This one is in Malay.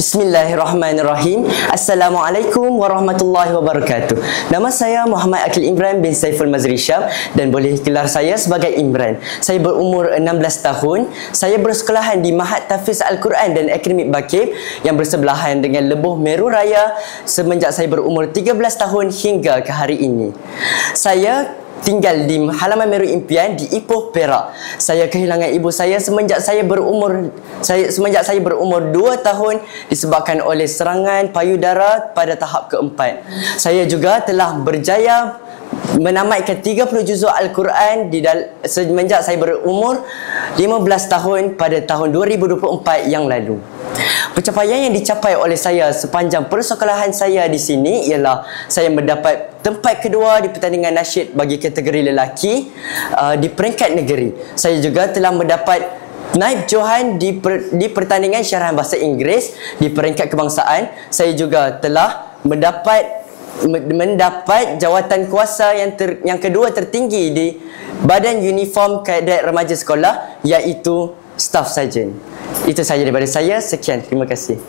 Bismillahirrahmanirrahim. Assalamualaikum warahmatullahi wabarakatuh. Nama saya Muhammad Akil Imran bin Saiful Mazri Syab dan boleh gelar saya sebagai Imran. Saya berumur 16 tahun. Saya bersekolahan di Mahat Tahfiz Al-Quran dan Akademik Bakib yang bersebelahan dengan Lebuh Meru Raya semenjak saya berumur 13 tahun hingga ke hari ini. Saya tinggal di halaman Meru Impian di Ipoh, Perak. Saya kehilangan ibu saya semenjak saya berumur 2 tahun disebabkan oleh serangan payudara pada tahap keempat. Saya juga telah berjaya menamatkan 30 juzuk Al-Quran semenjak saya berumur 15 tahun pada tahun 2024 yang lalu. Pencapaian yang dicapai oleh saya sepanjang persekolahan saya di sini ialah saya mendapat tempat kedua di pertandingan nasyid bagi kategori lelaki di peringkat negeri. Saya juga telah mendapat naib johan di pertandingan syarahan bahasa Inggeris di peringkat kebangsaan. Saya juga telah mendapat jawatan kuasa yang kedua tertinggi di Badan Uniform Kadet Remaja Sekolah, iaitu Staff Sarjan. Itu sahaja daripada saya. Sekian. Terima kasih.